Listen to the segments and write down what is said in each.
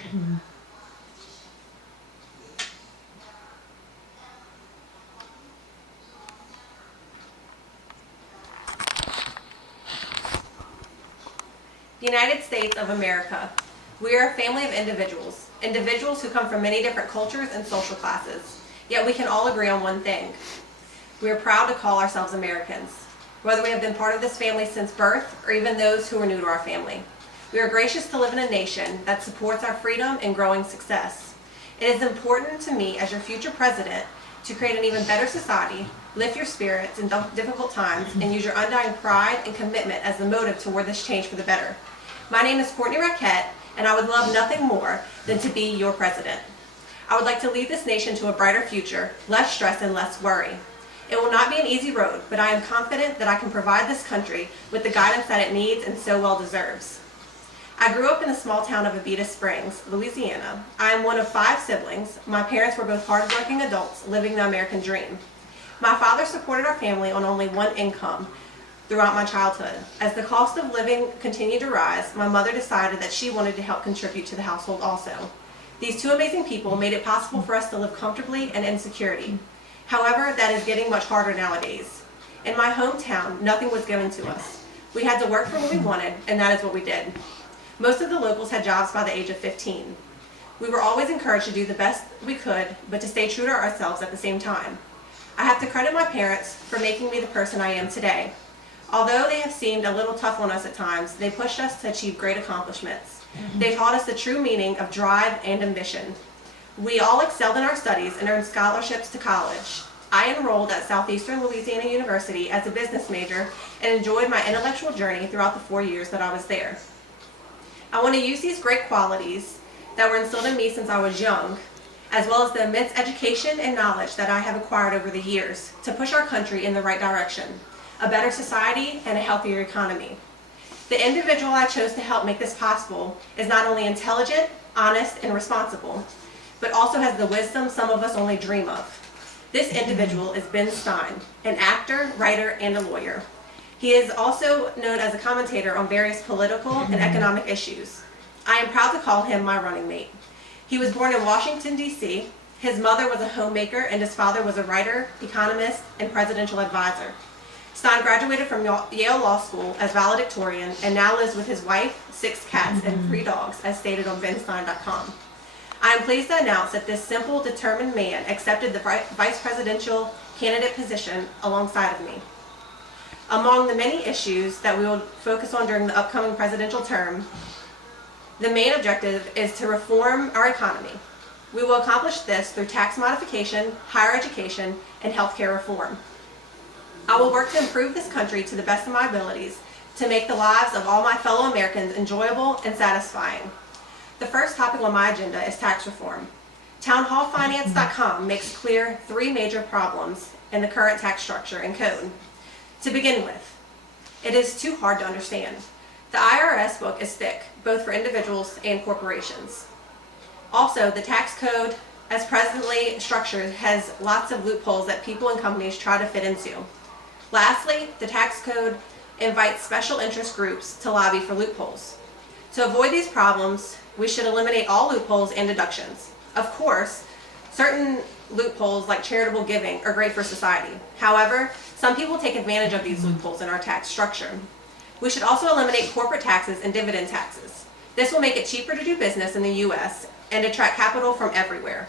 The United States of America. We are a family of individuals who come from many different cultures and social classes. Yet we can all agree on one thing. We are proud to call ourselves Americans, whether we have been part of this family since birth or even those who are new to our family. We are gracious to live in a nation that supports our freedom and growing success. It is important to me as your future president to create an even better society, lift your spirits in difficult times, and use your undying pride and commitment as the motive toward this change for the better. My name is Courtney Raquet, and I would love nothing more than to be your president. I would like to lead this nation to a brighter future, less stress and less worry. It will not be an easy road, but I am confident that I can provide this country with the guidance that it needs and so well deserves. I grew up in the small town of Abita Springs, Louisiana. I am one of 5 siblings. My parents were both hardworking adults living the American dream. My father supported our family on only one income throughout my childhood. As the cost of living continued to rise, my mother decided that she wanted to help contribute to the household also. These 2 amazing people made it possible for us to live comfortably and in security. However, that is getting much harder nowadays. In my hometown, nothing was given to us. We had to work for what we wanted, and that is what we did. Most of the locals had jobs by the age of 15. We were always encouraged to do the best we could, but to stay true to ourselves at the same time. I have to credit my parents for making me the person I am today. Although they have seemed a little tough on us at times, they pushed us to achieve great accomplishments. They taught us the true meaning of drive and ambition. We all excelled in our studies and earned scholarships to college. I enrolled at Southeastern Louisiana University as a business major and enjoyed my intellectual journey throughout the 4 years that I was there. I want to use these great qualities that were instilled in me since I was young, as well as the immense education and knowledge that I have acquired over the years, to push our country in the right direction, a better society, and a healthier economy. The individual I chose to help make this possible is not only intelligent, honest, and responsible, but also has the wisdom some of us only dream of. This individual is Ben Stein, an actor, writer, and a lawyer. He is also known as a commentator on various political and economic issues. I am proud to call him my running mate. He was born in Washington, D.C. His mother was a homemaker, and his father was a writer, economist, and presidential advisor. Stein graduated from Yale Law School as valedictorian and now lives with his wife, 6 cats, and 3 dogs, as stated on benstein.com. I am pleased to announce that this simple, determined man accepted the vice presidential candidate position alongside of me. Among the many issues that we will focus on during the upcoming presidential term, the main objective is to reform our economy. We will accomplish this through tax modification, higher education, and healthcare reform. I will work to improve this country to the best of my abilities to make the lives of all my fellow Americans enjoyable and satisfying. The first topic on my agenda is tax reform. Townhallfinance.com makes clear 3 major problems in the current tax structure and code. To begin with, it is too hard to understand. The IRS book is thick, both for individuals and corporations. Also, the tax code, as presently structured, has lots of loopholes that people and companies try to fit into. Lastly, the tax code invites special interest groups to lobby for loopholes. To avoid these problems, we should eliminate all loopholes and deductions. Of course, certain loopholes like charitable giving are great for society. However, some people take advantage of these loopholes in our tax structure. We should also eliminate corporate taxes and dividend taxes. This will make it cheaper to do business in the U.S. and attract capital from everywhere.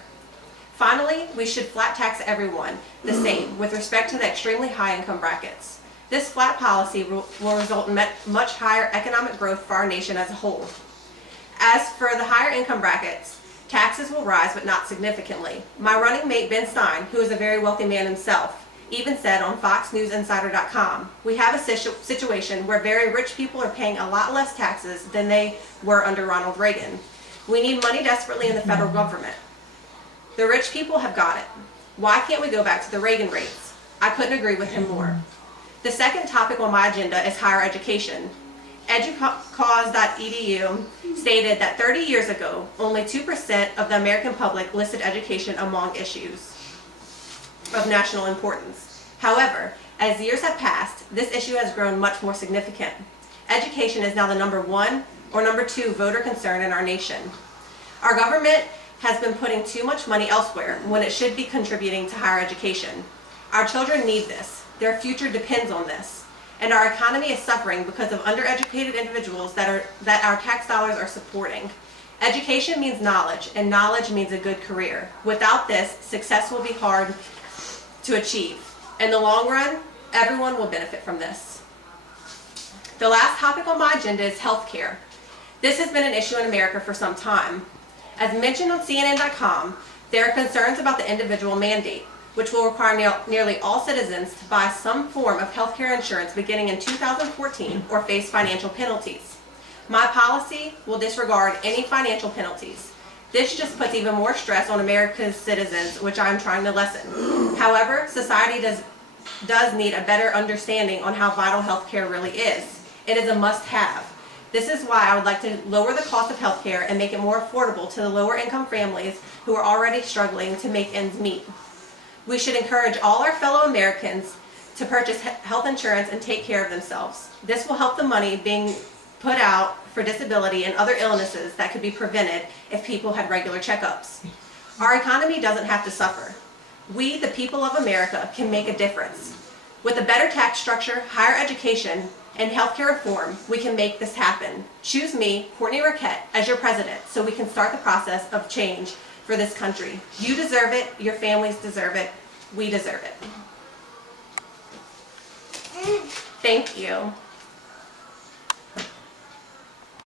Finally, we should flat tax everyone the same with respect to the extremely high income brackets. This flat policy will result in much higher economic growth for our nation as a whole. As for the higher income brackets, taxes will rise, but not significantly. My running mate, Ben Stein, who is a very wealthy man himself, even said on FoxNewsInsider.com, we have a situation where very rich people are paying a lot less taxes than they were under Ronald Reagan. We need money desperately in the federal government. The rich people have got it. Why can't we go back to the Reagan rates? I couldn't agree with him more. The second topic on my agenda is higher education. Educause.edu stated that 30 years ago, only 2% of the American public listed education among issues of national importance. However, as years have passed, this issue has grown much more significant. Education is now the number 1 or number 2 voter concern in our nation. Our government has been putting too much money elsewhere when it should be contributing to higher education. Our children need this. Their future depends on this. And our economy is suffering because of undereducated individuals that our tax dollars are supporting. Education means knowledge, and knowledge means a good career. Without this, success will be hard to achieve. In the long run, everyone will benefit from this. The last topic on my agenda is healthcare. This has been an issue in America for some time. As mentioned on CNN.com, there are concerns about the individual mandate, which will require nearly all citizens to buy some form of healthcare insurance beginning in 2014 or face financial penalties. My policy will disregard any financial penalties. This just puts even more stress on America's citizens, which I am trying to lessen. However, society does need a better understanding on how vital healthcare really is. It is a must-have. This is why I would like to lower the cost of healthcare and make it more affordable to the lower income families who are already struggling to make ends meet. We should encourage all our fellow Americans to purchase health insurance and take care of themselves. This will help the money being put out for disability and other illnesses that could be prevented if people had regular checkups. Our economy doesn't have to suffer. We, the people of America, can make a difference. With a better tax structure, higher education, and healthcare reform, we can make this happen. Choose me, Courtney Raquet, as your president so we can start the process of change for this country. You deserve it, your families deserve it, we deserve it. Thank you.